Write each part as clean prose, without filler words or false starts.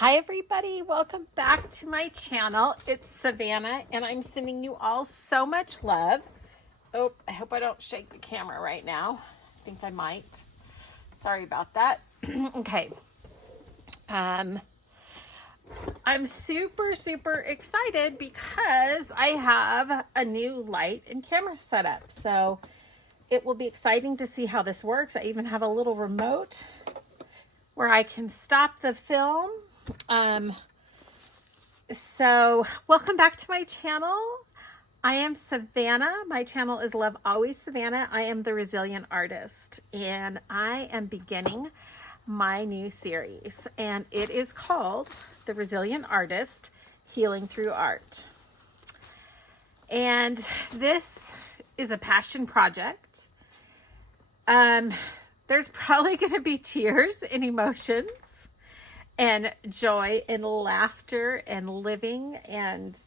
Hi everybody, welcome back to my channel. It's Savannah and I'm sending you all so much love. Oh, I hope I don't shake the camera right now. I think I might. Sorry about that. Okay. I'm super excited because I have a new light and camera setup. So it will be exciting to see how this works. I even have a little remote where I can stop the film. So welcome back to my channel. I am Savannah. My channel is Love Always Savannah. I am the resilient artist and I am beginning my new series and it is called The Resilient Artist, Healing Through Art. And this is a passion project. There's probably going to be tears and emotions and joy and laughter and living and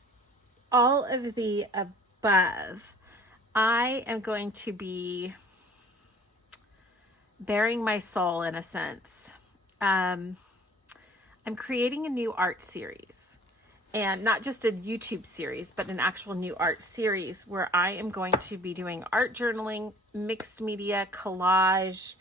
all of the above. I am going to be bearing my soul in a sense. I'm creating a new art series, and not just a YouTube series, but an actual new art series where I am going to be doing art journaling, mixed media, collage,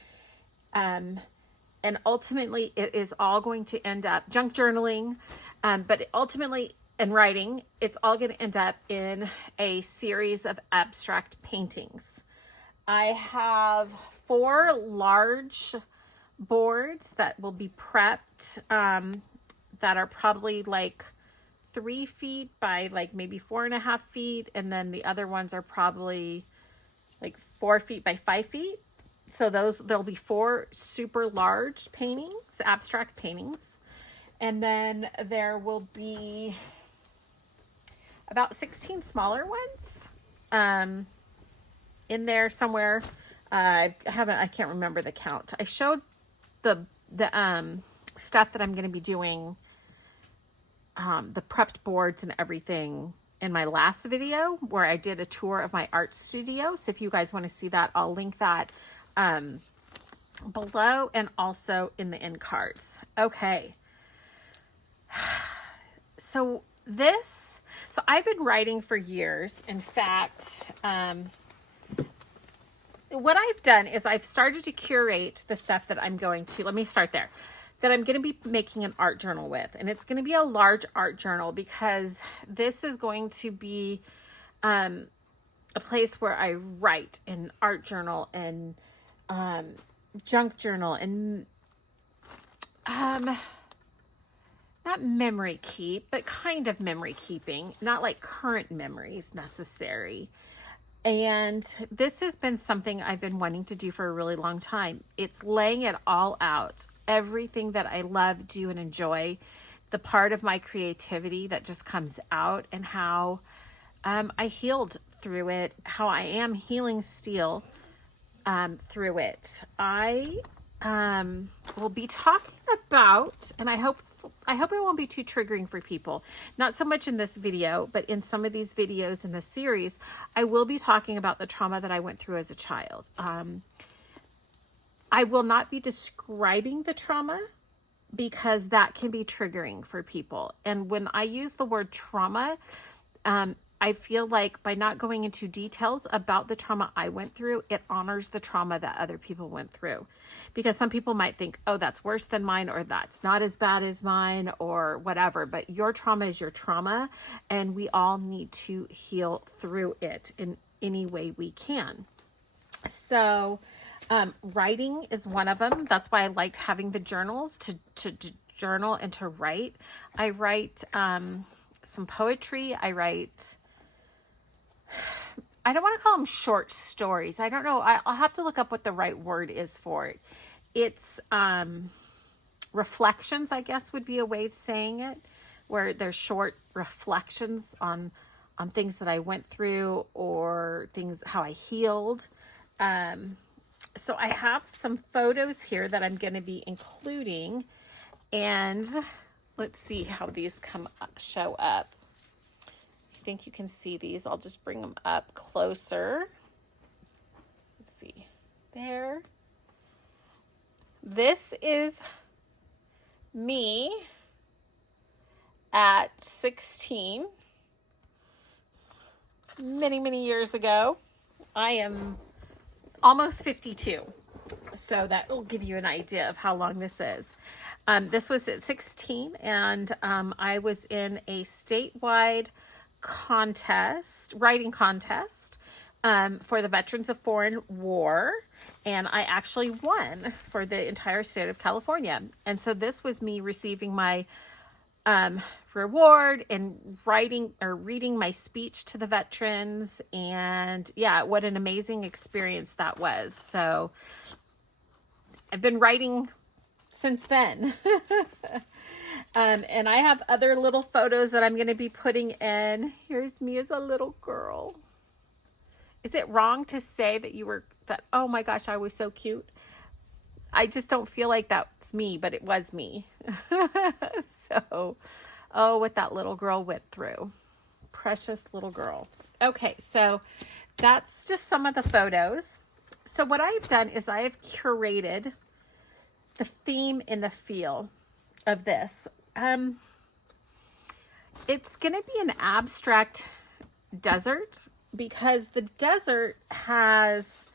and ultimately it is all going to end up junk journaling, but ultimately in writing, it's all going to end up in a series of abstract paintings. I have 4 large boards that will be prepped, that are probably like 3 feet by like maybe 4.5 feet. And then the other ones are probably like 4 feet by 5 feet. So there'll be 4 super large paintings, abstract paintings. And then there will be about 16 smaller ones in there somewhere. I can't remember the count. I showed the stuff that I'm going to be doing, the prepped boards and everything in my last video where I did a tour of my art studio. So if you guys want to see that, I'll link that below and also in the end cards. Okay. So I've been writing for years. In fact, what I've done is I've started to curate the stuff that I'm going to, let me start there, that I'm going to be making an art journal with. And it's going to be a large art journal because this is going to be a place where I write an art journal and junk journal and not memory keep, but kind of memory keeping, not like current memories necessary. And this has been something I've been wanting to do for a really long time. It's laying it all out, everything that I love, do, and enjoy, the part of my creativity that just comes out, and how I healed through it, how I am healing still through it. I will be talking about, and I hope it won't be too triggering for people, not so much in this video, but in some of these videos in the series, I will be talking about the trauma that I went through as a child. I will not be describing the trauma because that can be triggering for people. And when I use the word trauma, I feel like by not going into details about the trauma I went through, it honors the trauma that other people went through. Because some people might think, oh, that's worse than mine, or that's not as bad as mine, or whatever. But your trauma is your trauma, and we all need to heal through it in any way we can. So writing is one of them. That's why I liked having the journals to journal and to write. I write some poetry. I write, I don't want to call them short stories. I don't know. I'll have to look up what the right word is for it. It's reflections, I guess would be a way of saying it, where there's short reflections on things that I went through or things, how I healed. So I have some photos here that I'm going to be including, and let's see how these show up. I think you can see these. I'll just bring them up closer. Let's see. There. This is me at 16, many, many years ago. I am almost 52. So that will give you an idea of how long this is. This was at 16, and I was in a statewide contest, writing contest, for the Veterans of Foreign War, and I actually won for the entire state of California. And so this was me receiving my reward and writing or reading my speech to the veterans. And yeah, what an amazing experience that was. So I've been writing since then. And I have other little photos that I'm going to be putting in. Here's me as a little girl. Is it wrong to say that, oh my gosh, I was so cute? I just don't feel like that's me, but it was me. So, oh, what that little girl went through. Precious little girl. Okay, so that's just some of the photos. So what I've done is I have curated the theme and the feel of this. It's going to be an abstract desert, because the desert has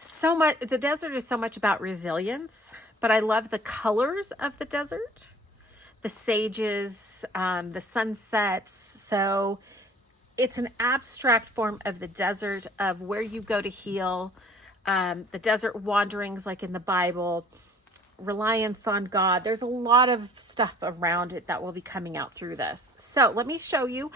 so much. The desert is so much about resilience, but I love the colors of the desert, the sages, the sunsets. So it's an abstract form of the desert, of where you go to heal, the desert wanderings like in the Bible, reliance on God. There's a lot of stuff around it that will be coming out through this. So let me show you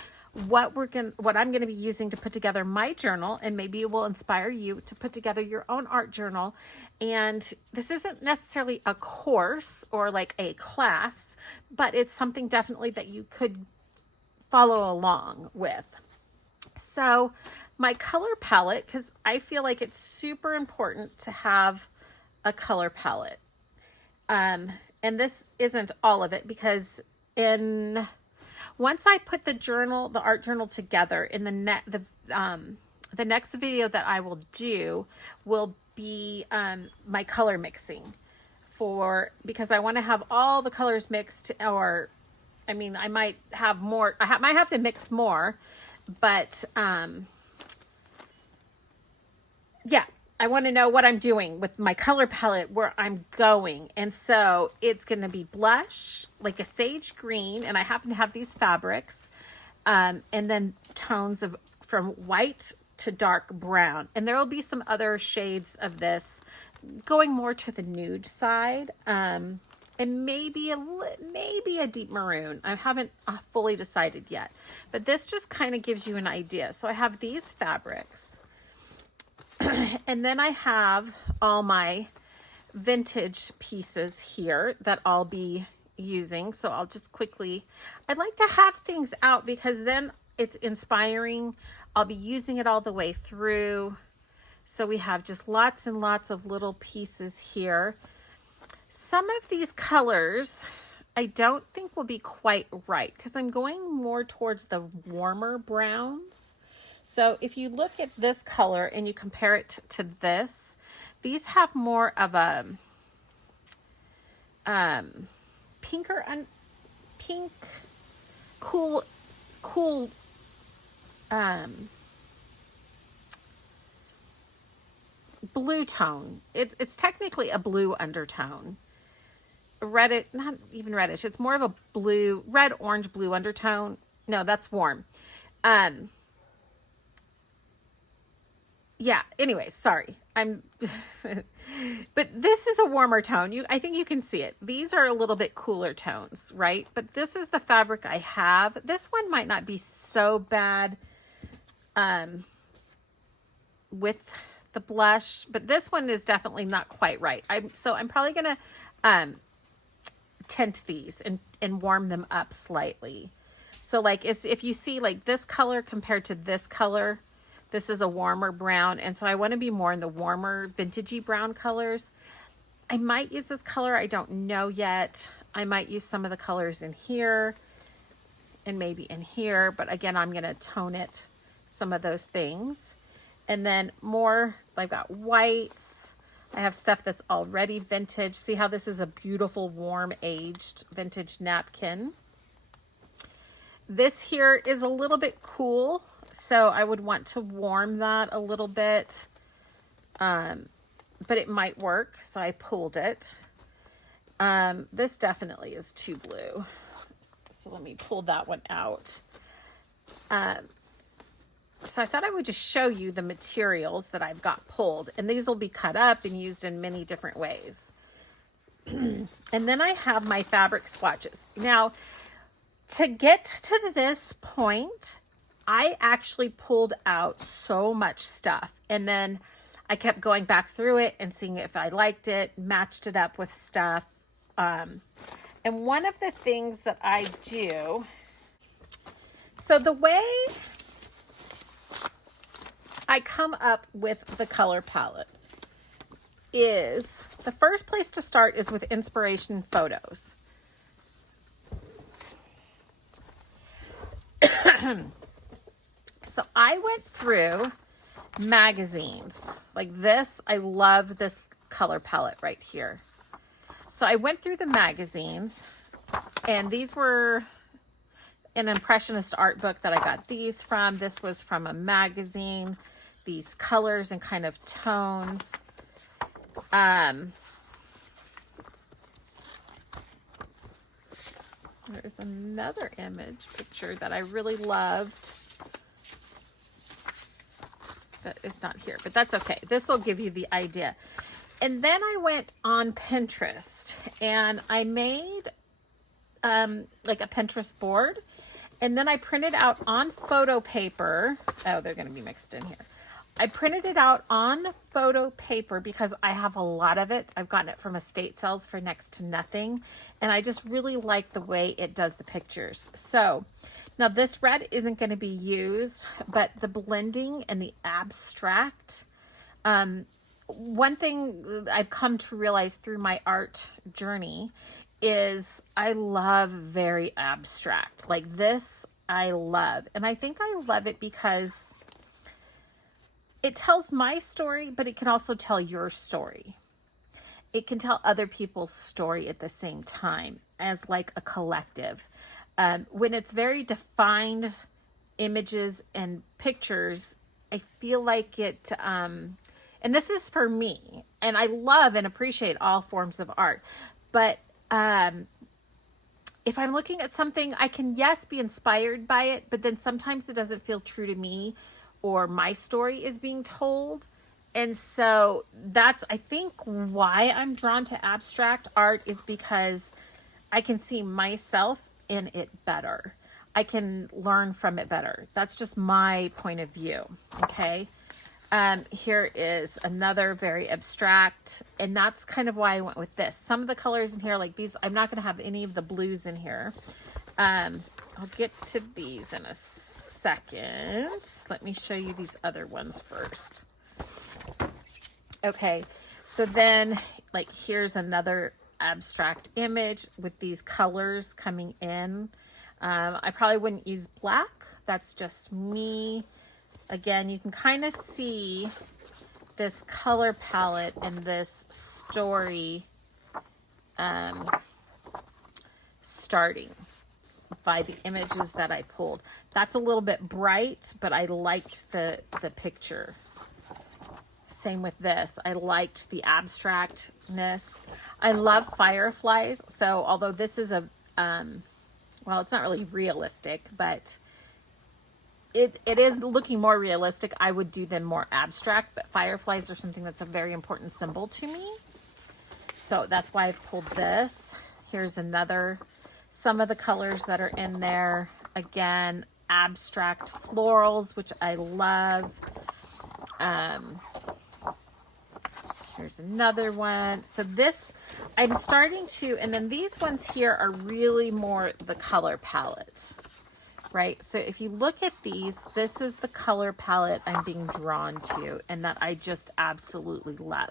what I'm going to be using to put together my journal, and maybe it will inspire you to put together your own art journal. And this isn't necessarily a course or like a class, but it's something definitely that you could follow along with. So my color palette, because I feel like it's super important to have a color palette. And this isn't all of it, because once I put the art journal together, in the next video that I will do will be my color mixing, because I want to have all the colors mixed, or I mean, I might have more. I might have to mix more, but yeah. I want to know what I'm doing with my color palette, where I'm going. And so it's going to be blush, like a sage green. And I happen to have these fabrics. And then tones from white to dark brown. And there will be some other shades of this going more to the nude side. And maybe a deep maroon. I haven't fully decided yet. But this just kind of gives you an idea. So I have these fabrics. And then I have all my vintage pieces here that I'll be using. So I'll just I'd like to have things out, because then it's inspiring. I'll be using it all the way through. So we have just lots and lots of little pieces here. Some of these colors I don't think will be quite right, because I'm going more towards the warmer browns. So if you look at this color and you compare it to this, these have more of a pink, cool blue tone. It's technically a blue undertone. Reddish, not even reddish. It's more of a red, orange, blue undertone. No, that's warm. Yeah, anyways, sorry. But this is a warmer tone. I think you can see it. These are a little bit cooler tones, right? But this is the fabric I have. This one might not be so bad with the blush, but this one is definitely not quite right. So I'm probably going to tint these and warm them up slightly. So like if you see like this color compared to this color, this is a warmer brown, and so I want to be more in the warmer vintagey brown colors. I might use this color. I don't know yet. I might use some of the colors in here and maybe in here, but again, I'm going to tone it, some of those things. And then more, I've got whites. I have stuff that's already vintage. See how this is a beautiful, warm, aged vintage napkin. This here is a little bit cool, so I would want to warm that a little bit, but it might work, so I pulled it. This definitely is too blue, so let me pull that one out. So I thought I would just show you the materials that I've got pulled, and these will be cut up and used in many different ways. And then I have my fabric swatches. Now, to get to this point, I actually pulled out so much stuff, and then I kept going back through it and seeing if I liked it, matched it up with stuff. And one of the things that I do, so the way I come up with the color palette is, the first place to start is with inspiration photos. So I went through magazines like this. I love this color palette right here. So I went through the magazines, and these were an impressionist art book that I got these from. This was from a magazine. These colors and kind of tones. There's another image picture that I really loved that is not here, but that's okay. This will give you the idea. And then I went on Pinterest and I made like a Pinterest board, and then I printed out on photo paper. Oh, they're going to be mixed in here. I printed it out on photo paper because I have a lot of it. I've gotten it from estate sales for next to nothing. And I just really like the way it does the pictures. So now this red isn't going to be used, but the blending and the abstract. One thing I've come to realize through my art journey is I love very abstract. Like this, I love. And I think I love it because it tells my story, but it can also tell your story. It can tell other people's story at the same time as like a collective. When it's very defined images and pictures, I feel like it, and this is for me, and I love and appreciate all forms of art, but if I'm looking at something, I can, yes, be inspired by it, but then sometimes it doesn't feel true to me, or my story is being told. And so that's, I think, why I'm drawn to abstract art, is because I can see myself in it better. I can learn from it better. That's just my point of view. Okay. Here is another very abstract, and that's kind of why I went with this. Some of the colors in here, like these, I'm not going to have any of the blues in here. I'll get to these in a second. Let me show you these other ones first. Okay, so then like here's another abstract image with these colors coming in. I probably wouldn't use black. That's just me. Again, you can kind of see this color palette and this story starting by the images that I pulled. That's a little bit bright, but I liked the picture. Same with this. I liked the abstractness. I love fireflies. So although this is a, well, it's not really realistic, but it is looking more realistic. I would do them more abstract, but fireflies are something that's a very important symbol to me. So that's why I've pulled this. Here's another, some of the colors that are in there. Again, abstract florals, which I love. Here's another one. So this, I'm starting to, and then these ones here are really more the color palette, right? So if you look at these, this is the color palette I'm being drawn to and that I just absolutely love.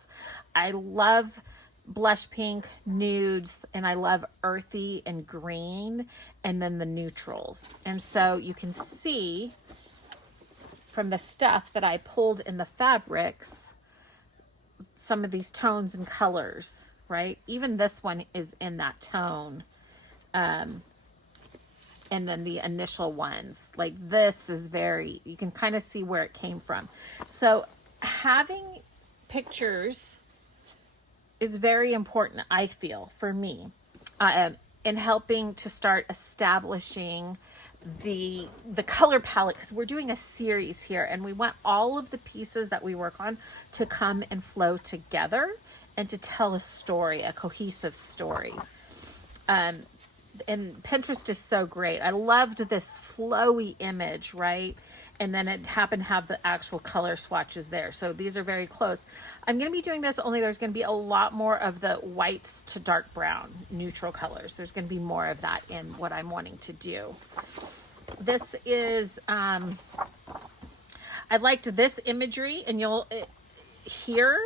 I love blush pink, nudes, and I love earthy and green, and then the neutrals. And so you can see from the stuff that I pulled in the fabrics, some of these tones and colors, right? Even this one is in that tone. and then the initial ones. Like this is very, you can kind of see where it came from. So having pictures is very important, I feel, for me, in helping to start establishing the color palette, because we're doing a series here and we want all of the pieces that we work on to come and flow together and to tell a story, a cohesive story. And Pinterest is so great. I loved this flowy image, right? And then it happened to have the actual color swatches there. So these are very close. I'm going to be doing this, only there's going to be a lot more of the whites to dark brown, neutral colors. There's going to be more of that in what I'm wanting to do. This is, I liked this imagery, and you'll here,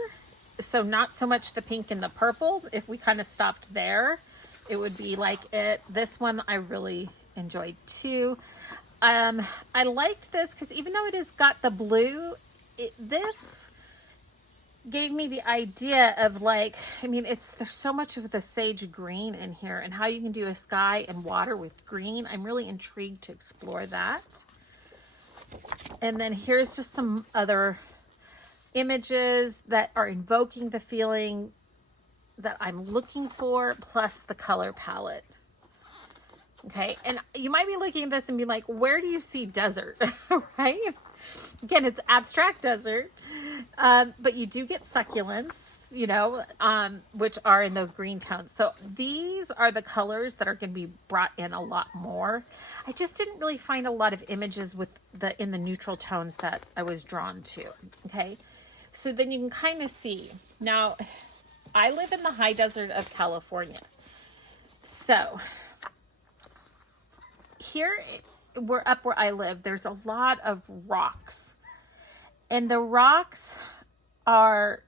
so not so much the pink and the purple. If we kind of stopped there, it would be like it. This one I really enjoyed too. I liked this because even though it has got the blue, this gave me the idea of like, I mean, there's so much of the sage green in here, and how you can do a sky and water with green. I'm really intrigued to explore that. And then here's just some other images that are invoking the feeling that I'm looking for, plus the color palette. Okay, and you might be looking at this and be like, where do you see desert? Right? Again, it's abstract desert, but you do get succulents, you know, which are in the green tones. So these are the colors that are going to be brought in a lot more. I just didn't really find a lot of images with in the neutral tones that I was drawn to. Okay, so then you can kind of see. Now, I live in the high desert of California, so here we're up where I live, there's a lot of rocks, and the rocks are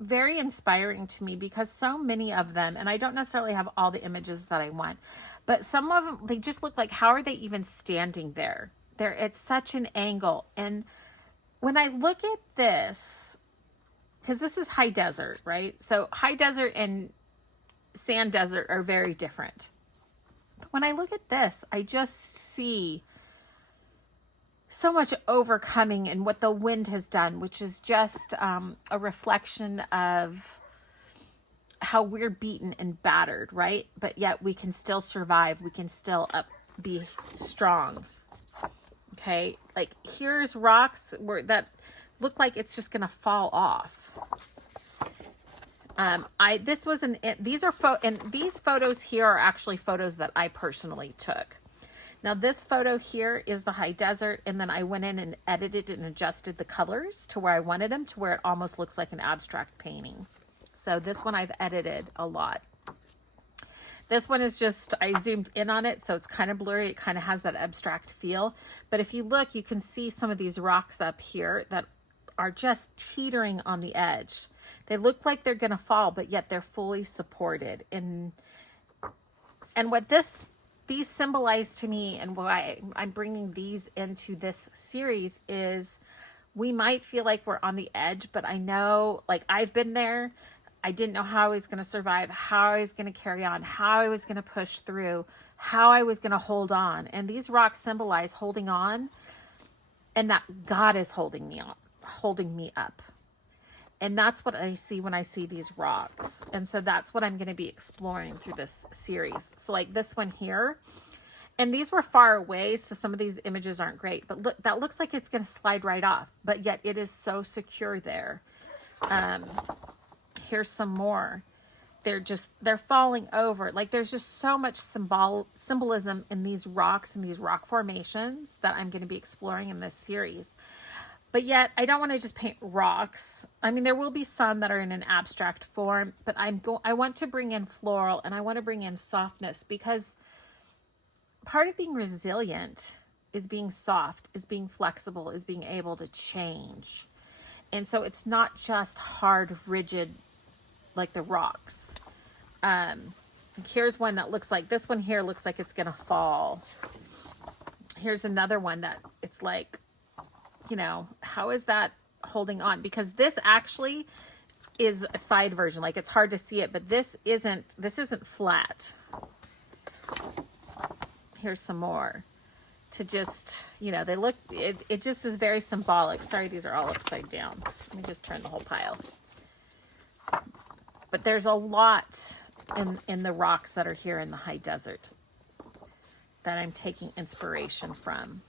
very inspiring to me because so many of them, and I don't necessarily have all the images that I want, but some of them, they just look like, how are they even standing there? They're at such an angle. And when I look at this, because this is high desert, right? So high desert and sand desert are very different. But when I look at this, I just see so much overcoming and what the wind has done, which is just a reflection of how we're beaten and battered, right? But yet we can still survive. We can still be strong. Okay, like here's rocks that look like it's just gonna fall off. These photos here are actually photos that I personally took. Now this photo here is the high desert, and then I went in and edited and adjusted the colors to where I wanted them, to where it almost looks like an abstract painting. So this one I've edited a lot. This one is just, I zoomed in on it, so it's kind of blurry. It kind of has that abstract feel. But if you look, you can see some of these rocks up here that are just teetering on the edge. They look like they're going to fall, but yet they're fully supported. And what these symbolize to me, and why I'm bringing these into this series, is we might feel like we're on the edge, but I know, like, I've been there. I didn't know how I was going to survive, how I was going to carry on, how I was going to push through, how I was going to hold on. And these rocks symbolize holding on, and that God is holding me up. And that's what I see when I see these rocks. And so that's what I'm going to be exploring through this series. So like this one here, and these were far away, so some of these images aren't great, but look, that looks like it's going to slide right off, but yet it is so secure there. Here's some more. They're falling over. Like there's just so much symbolism in these rocks and these rock formations that I'm going to be exploring in this series. But yet I don't want to just paint rocks. I mean, there will be some that are in an abstract form, but I want to bring in floral, and I want to bring in softness, because part of being resilient is being soft, is being flexible, is being able to change. And so it's not just hard, rigid, like the rocks. Here's one that looks like, this one here looks like it's going to fall. Here's another one that it's like, you know, how is that holding on? Because this actually is a side version. Like it's hard to see it, but this isn't flat. Here's some more to just, you know, they look, it just is very symbolic. Sorry, these are all upside down. Let me just turn the whole pile. But there's a lot in the rocks that are here in the high desert that I'm taking inspiration from.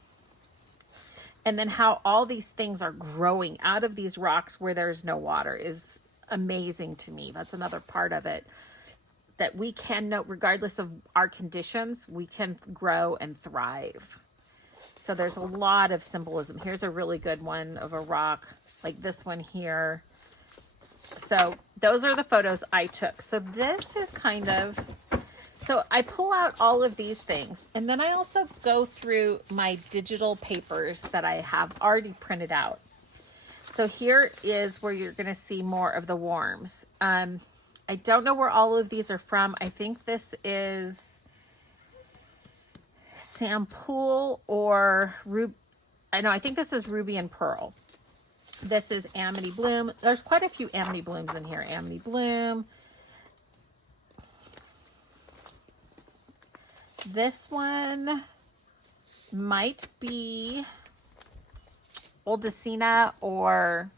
And then how all these things are growing out of these rocks where there's no water is amazing to me. That's another part of it, that we can know, regardless of our conditions, we can grow and thrive. So there's a lot of symbolism. Here's a really good one of a rock, like this one here. So those are the photos I took. So this is kind of, so I pull out all of these things, and then I also go through my digital papers that I have already printed out. So here is where you're going to see more of the worms. I don't know where all of these are from. I think this is Sampool or I think this is Ruby and Pearl. This is Amity Bloom. There's quite a few Amity Blooms in here. Amity Bloom. This one might be Old Decina or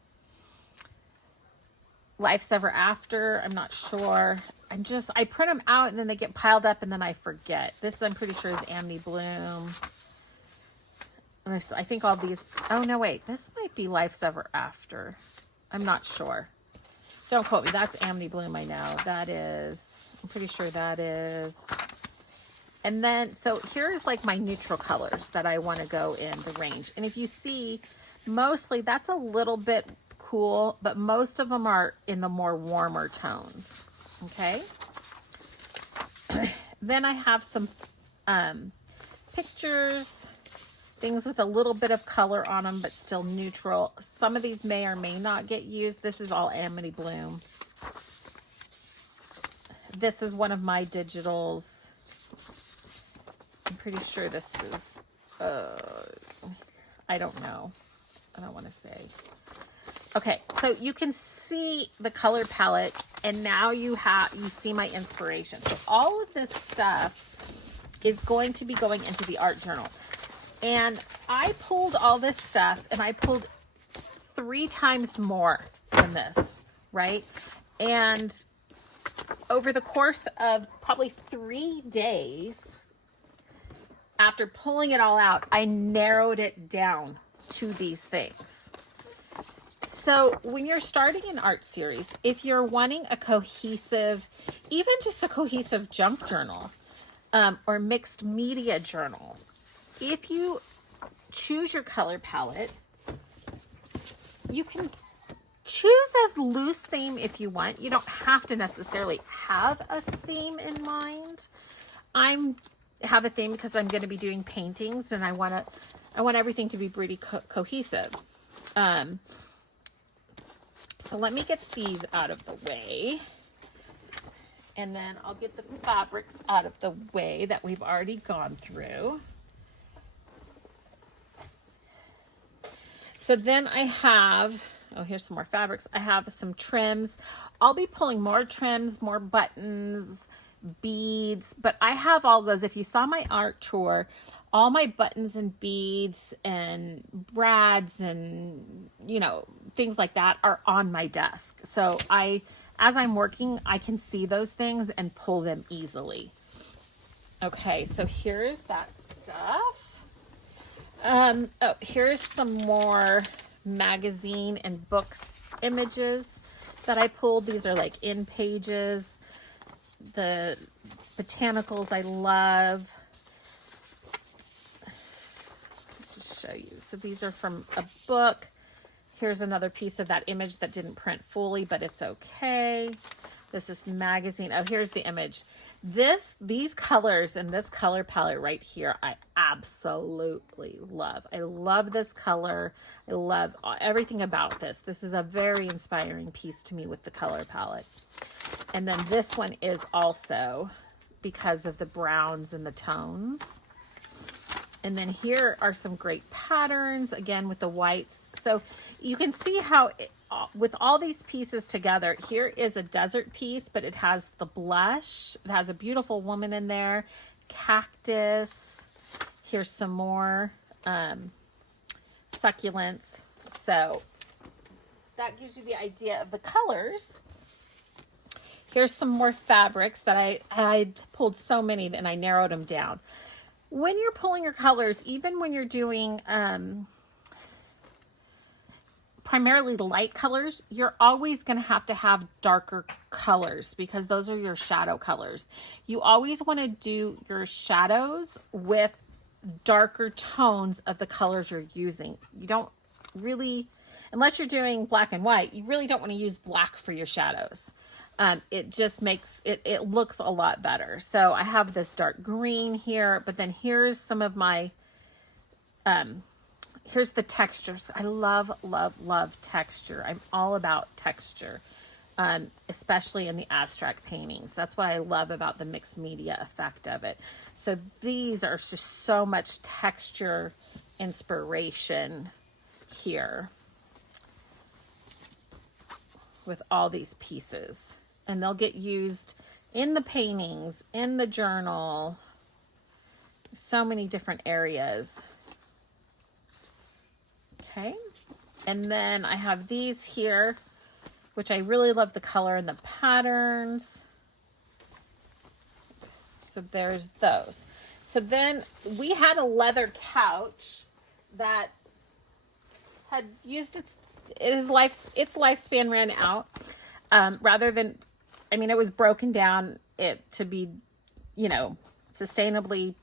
Life's Ever After. I'm not sure. I print them out and then they get piled up and then I forget. This I'm pretty sure is Amity Bloom. And I think all these, oh no, wait, this might be Life's Ever After. I'm not sure. Don't quote me. That's Amity Bloom, I know. That is, I'm pretty sure that is. And then, so here's like my neutral colors that I want to go in the range. And if you see, mostly that's a little bit cool, but most of them are in the more warmer tones. Okay. Then I have some pictures, things with a little bit of color on them, but still neutral. Some of these may or may not get used. This is all Amity Bloom. This is one of my digitals. I'm pretty sure this is, I don't know. I don't want to say. Okay, so you can see the color palette, and now you see my inspiration. So all of this stuff is going to be going into the art journal. And I pulled all this stuff, and I pulled 3 times more than this, right? And over the course of probably 3 days, after pulling it all out, I narrowed it down to these things. So when you're starting an art series, if you're wanting a cohesive, even just a cohesive junk journal, or mixed media journal, if you choose your color palette, you can choose a loose theme if you want. You don't have to necessarily have a theme in mind. I have a theme because I'm going to be doing paintings, and I want everything to be pretty cohesive. So let me get these out of the way, and then I'll get the fabrics out of the way that we've already gone through. So then I have, oh, here's some more fabrics. I have some trims. I'll be pulling more trims, more buttons, beads, but I have all those. If you saw my art tour, all my buttons and beads and brads and, you know, things like that are on my desk. So as I'm working, I can see those things and pull them easily. Okay, so here's that stuff. Oh, here's some more magazine and books images that I pulled. These are like in pages. The botanicals I love. Show you. So these are from a book. Here's another piece of that image that didn't print fully, but it's okay. This is magazine. Oh, here's the image. These colors and this color palette right here, I absolutely love. I love this color. I love everything about this. This is a very inspiring piece to me with the color palette. And then this one is also because of the browns and the tones. And then here are some great patterns, again, with the whites. So you can see how, with all these pieces together, here is a desert piece, but it has the blush. It has a beautiful woman in there, cactus. Here's some more succulents. So that gives you the idea of the colors. Here's some more fabrics that I pulled so many and I narrowed them down. When you're pulling your colors, even when you're doing primarily light colors, you're always going to have darker colors because those are your shadow colors. You always want to do your shadows with darker tones of the colors you're using. You don't really, unless you're doing black and white, you really don't want to use black for your shadows. It just makes it looks a lot better. So I have this dark green here, but then here's some of my, here's the textures. I love, love, love texture. I'm all about texture, especially in the abstract paintings. That's what I love about the mixed media effect of it. So these are just so much texture inspiration here with all these pieces. And they'll get used in the paintings, in the journal, so many different areas. Okay, and then I have these here, which I really love the color and the patterns. So there's those. So then we had a leather couch that had used its lifespan ran out. Rather than, I mean, it was broken down to be, you know, sustainably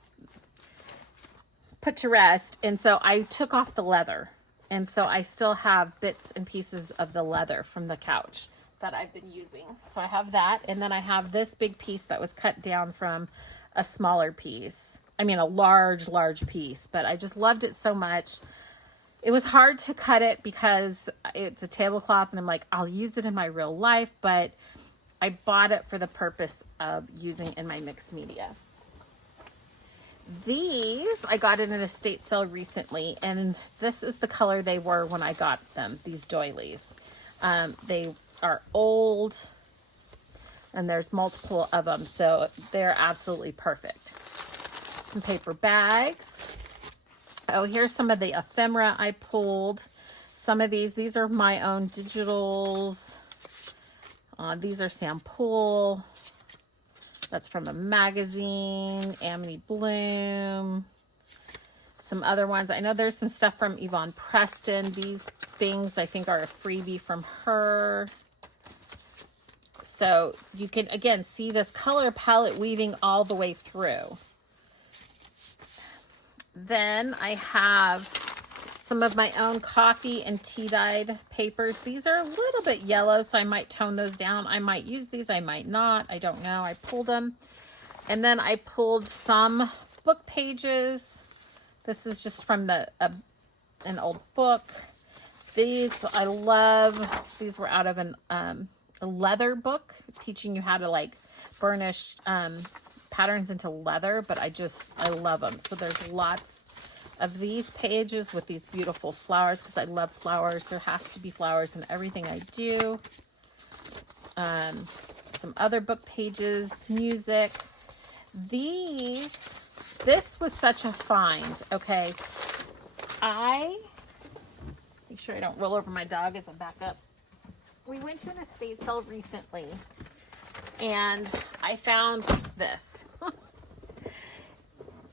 put to rest. And so I took off the leather. And so I still have bits and pieces of the leather from the couch that I've been using. So I have that. And then I have this big piece that was cut down from a smaller piece. I mean, a large, large piece. But I just loved it so much. It was hard to cut it because it's a tablecloth. And I'm like, I'll use it in my real life. But I bought it for the purpose of using in my mixed media. These, I got in an estate sale recently, and this is the color they were when I got them, these doilies. They are old, and there's multiple of them, so they're absolutely perfect. Some paper bags. Oh, here's some of the ephemera I pulled. Some of these are my own digitals. These are Sam Poole. That's from a magazine, Amity Bloom. Some other ones. I know there's some stuff from Yvonne Preston. These things I think are a freebie from her. So you can, again, see this color palette weaving all the way through. Then I have some of my own coffee and tea dyed papers. These are a little bit yellow, so I might tone those down. I might use these, I might not. I don't know. I pulled them. And then I pulled some book pages. This is just from an old book. These I love. These were out of a leather book teaching you how to like burnish patterns into leather, but I love them. So there's lots of these pages with these beautiful flowers because I love flowers. There have to be flowers in everything I do. Some other book pages, music. This was such a find, okay? Make sure I don't roll over my dog as I back up. We went to an estate sale recently and I found this.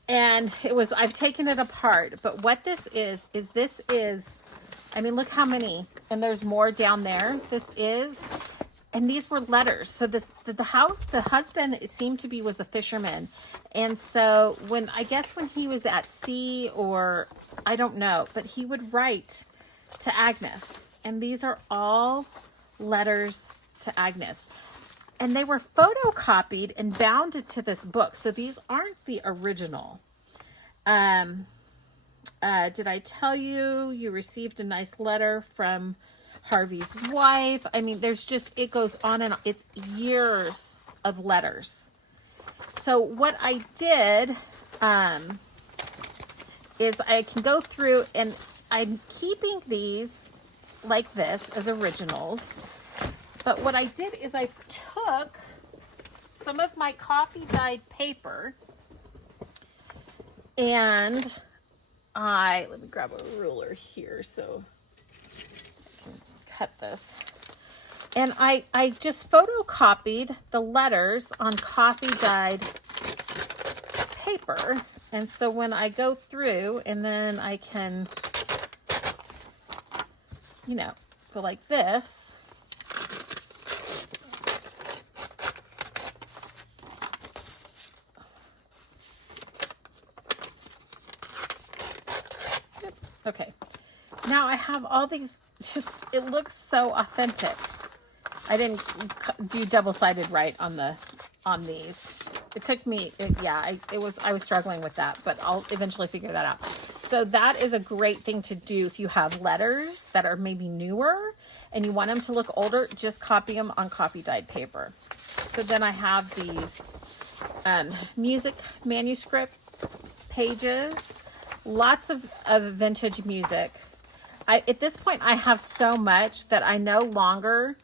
And I've taken it apart, but what this is, I mean, look how many, and there's more down there. And these were letters. So the husband seemed to be, was a fisherman. And so I guess when he was at sea, or I don't know, but he would write to Agnes. And these are all letters to Agnes. And they were photocopied and bounded to this book. So these aren't the original. Did I tell you received a nice letter from Harvey's wife? I mean, it goes on and on. It's years of letters. So what I did is I can go through, and I'm keeping these like this as originals. But what I did is I took some of my coffee dyed paper And let me grab a ruler here so I can cut this. And I just photocopied the letters on coffee dyed paper. And so when I go through, and then I can, go like this. Oops. Okay. Now I have all these, it looks so authentic. I didn't do double-sided right on these. It took me, I was struggling with that, but I'll eventually figure that out. So that is a great thing to do if you have letters that are maybe newer and you want them to look older, just copy them on coffee dyed paper. So then I have these music manuscript pages, lots of vintage music. At this point, I have so much that I no longer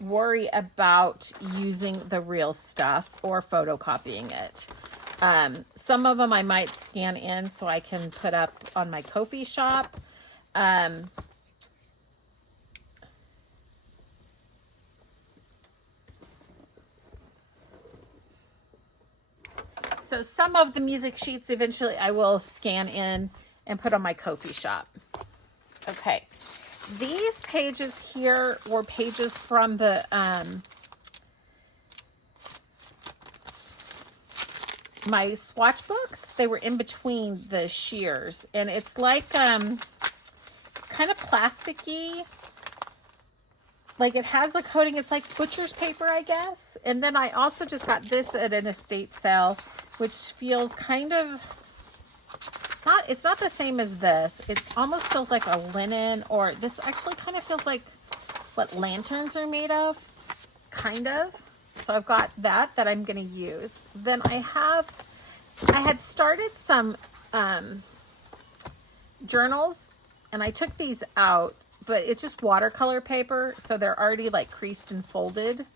worry about using the real stuff or photocopying it. Some of them I might scan in so I can put up on my Ko-fi shop. So some of the music sheets eventually I will scan in and put on my Ko-fi shop. Okay. These pages here were pages from the my swatch books. They were in between the shears, and it's like it's kind of plasticky. Like it has a coating. It's like butcher's paper, I guess. And then I also just got this at an estate sale, which feels kind of it's not the same as this. It almost feels like a linen, or this actually kind of feels like what lanterns are made of, kind of. So I've got that I'm going to use. Then I had started some journals, and I took these out, but it's just watercolor paper, so they're already like creased and folded.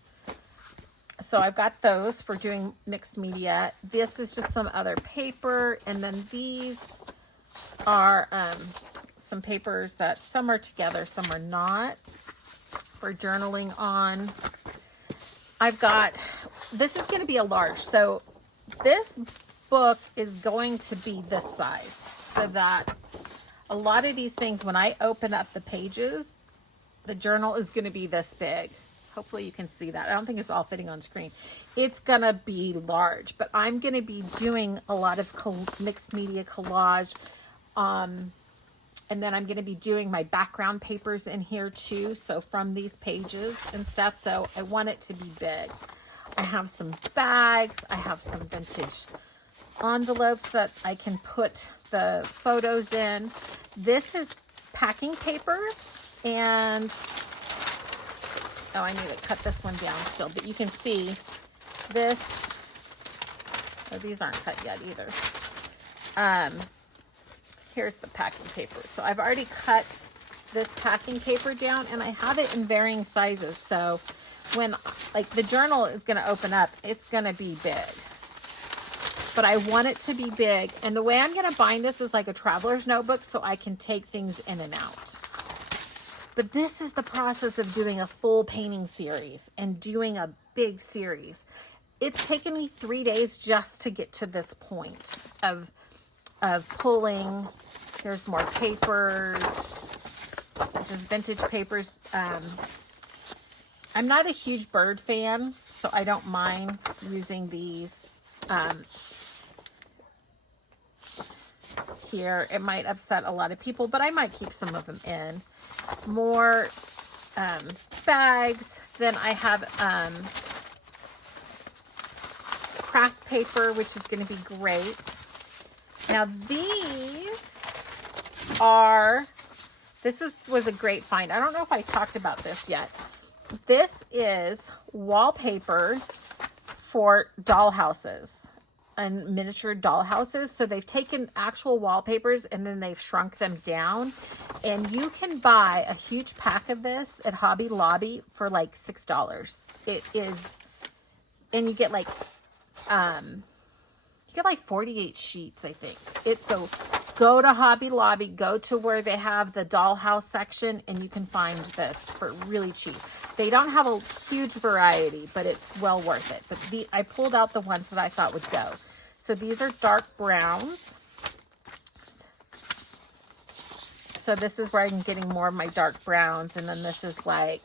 So I've got those for doing mixed media. This is just some other paper. And then these are some papers that some are together, some are not, for journaling on. I've got, this is going to be a large. So this book is going to be this size, so that a lot of these things, when I open up the pages, the journal is going to be this big. Hopefully you can see that. I don't think it's all fitting on screen. It's going to be large, but I'm going to be doing a lot of mixed media collage. And then I'm going to be doing my background papers in here too. So from these pages and stuff. So I want it to be big. I have some bags. I have some vintage envelopes that I can put the photos in. This is packing paper, and I need to cut this one down still, but you can see this. Oh, these aren't cut yet either. Here's the packing paper. So I've already cut this packing paper down, and I have it in varying sizes. So when like the journal is going to open up, it's going to be big. But I want it to be big. And the way I'm going to bind this is like a traveler's notebook, so I can take things in and out. But this is the process of doing a full painting series and doing a big series. It's taken me 3 days just to get to this point of pulling. Here's more papers, just vintage papers. I'm not a huge bird fan, so I don't mind using these. Here, it might upset a lot of people, but I might keep some of them in. More bags. Then I have craft paper, which is going to be great. Now these was a great find. I don't know if I talked about this yet. This is wallpaper for dollhouses and miniature dollhouses. So they've taken actual wallpapers and then they've shrunk them down, and you can buy a huge pack of this at Hobby Lobby for like $6. It is, and you get like you get like 48 sheets, I think. So go to Hobby Lobby, go to where they have the dollhouse section, and you can find this for really cheap. They don't have a huge variety, but it's well worth it. But I pulled out the ones that I thought would go. So these are dark browns. So this is where I'm getting more of my dark browns. And then this is like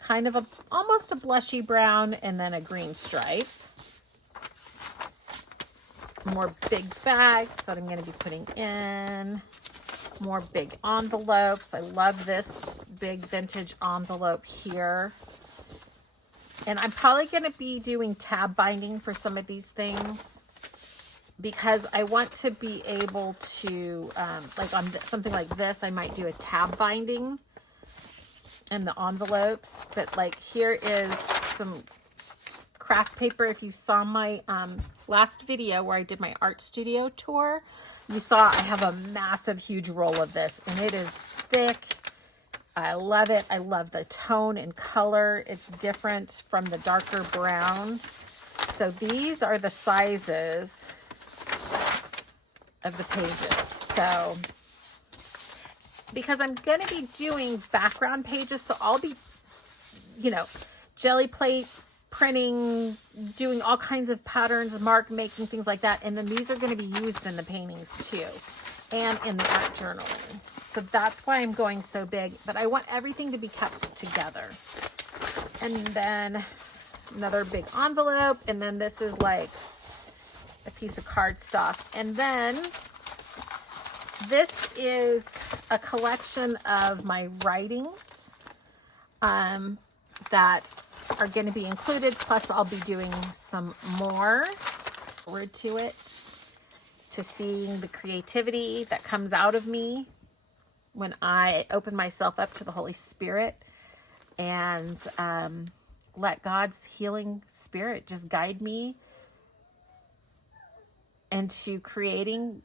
kind of almost a blushy brown, and then a green stripe. More big bags that I'm going to be putting in. More big envelopes. I love this big vintage envelope here. And I'm probably going to be doing tab binding for some of these things, because I want to be able to, like on something like this, I might do a tab binding in the envelopes. But like here is some craft paper. If you saw my last video where I did my art studio tour, you saw I have a massive, huge roll of this, and it is thick. I love it. I love the tone and color. It's different from the darker brown. So these are the sizes of the pages. So because I'm going to be doing background pages, so I'll be, you know, jelly plate printing, doing all kinds of patterns, mark making, things like that. And then these are going to be used in the paintings too, and in the art journaling. So that's why I'm going so big, but I want everything to be kept together. And then another big envelope. And then this is like a piece of cardstock. And then this is a collection of my writings that are going to be included. Plus I'll be doing some more. Forward to it, to seeing the creativity that comes out of me when I open myself up to the Holy Spirit, and let God's healing spirit just guide me into creating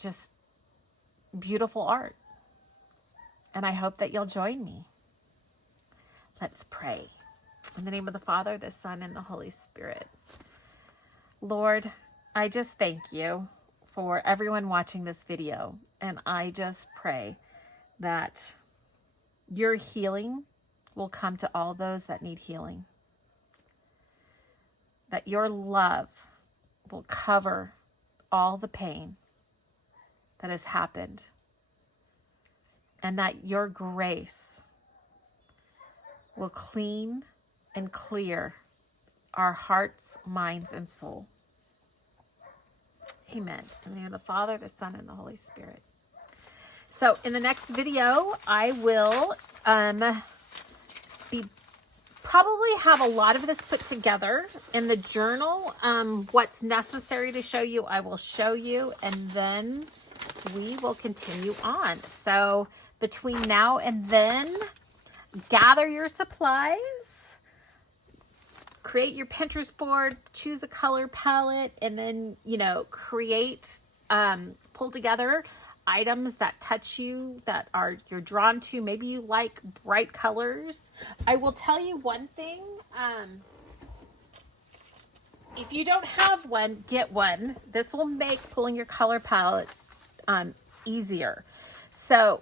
just beautiful art. And I hope that you'll join me. Let's pray. In the name of the Father, the Son, and the Holy Spirit. Lord, I just thank you for everyone watching this video. And I just pray that your healing will come to all those that need healing. That your love will cover all the pain that has happened. And that your grace will clean and clear our hearts, minds, and soul. Amen. In the name of the Father, the Son, and the Holy Spirit. So in the next video, I will probably have a lot of this put together in the journal. What's necessary to show you, I will show you, and then we will continue on. So between now and then, gather your supplies, create your Pinterest board, choose a color palette, and then, you know, create, pull together items that touch you, that you're drawn to. Maybe you like bright colors. I will tell you one thing. If you don't have one, get one. This will make pulling your color palette easier. So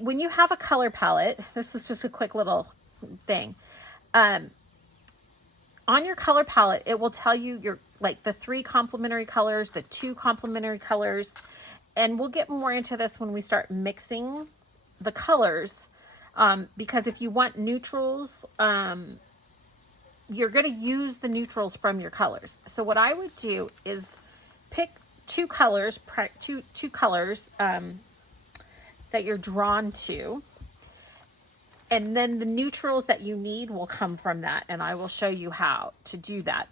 when you have a color palette, this is just a quick little thing. On your color palette, it will tell you the 3 complementary colors, the 2 complementary colors, and we'll get more into this when we start mixing the colors. Because if you want neutrals, you're going to use the neutrals from your colors. So what I would do is pick 2 colors, two colors that you're drawn to, and then the neutrals that you need will come from that, and I will show you how to do that.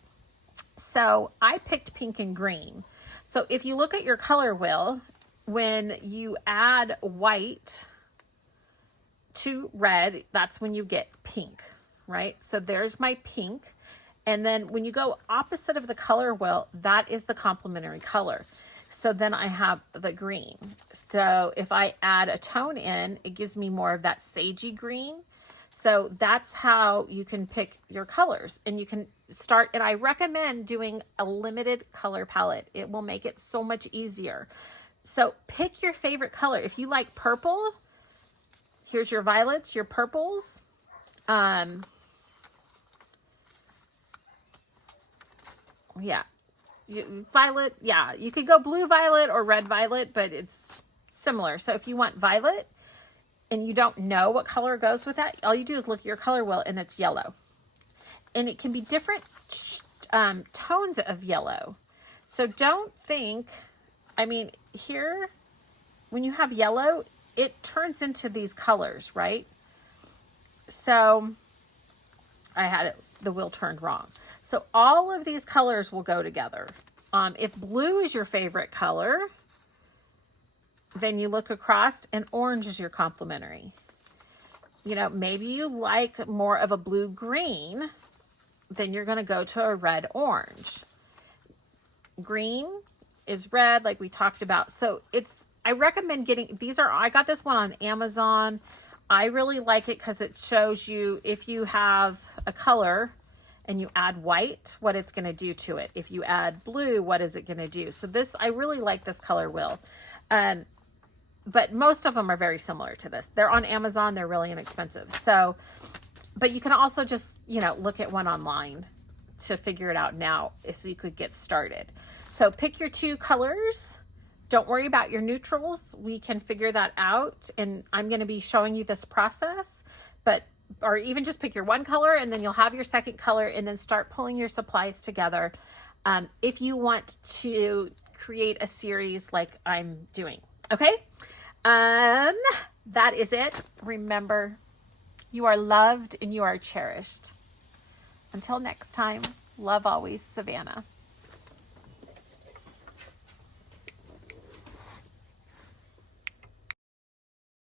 So I picked pink and green. So if you look at your color wheel, when you add white to red, that's when you get pink, right? So there's my pink. And then when you go opposite of the color wheel, that is the complementary color. So then I have the green. So if I add a tone in, it gives me more of that sagey green. So that's how you can pick your colors, and you can start. And I recommend doing a limited color palette. It will make it so much easier. So pick your favorite color. If you like purple, here's your violets, your purples. Yeah, violet. Yeah, you could go blue violet or red violet, but it's similar. So if you want violet and you don't know what color goes with that, all you do is look at your color wheel and it's yellow. And it can be different tones of yellow. So don't think, I mean, here, when you have yellow, it turns into these colors, right? So I had the wheel turned wrong. So all of these colors will go together. If blue is your favorite color, then you look across and orange is your complementary. You know, maybe you like more of a blue green, then you're going to go to a red orange. Green is red, like we talked about. So I recommend getting, I got this one on Amazon. I really like it because it shows you if you have a color and you add white, what it's going to do to it. If you add blue, what is it going to do? So I really like this color wheel. But most of them are very similar to this. They're on Amazon. They're really inexpensive. So, but you can also just, look at one online to figure it out now so you could get started. So pick your 2 colors. Don't worry about your neutrals. We can figure that out. And I'm going to be showing you this process, or even just pick your 1 color and then you'll have your 2nd color and then start pulling your supplies together. If you want to create a series like I'm doing. Okay. That is it. Remember, you are loved and you are cherished. Until next time, love always, Savannah.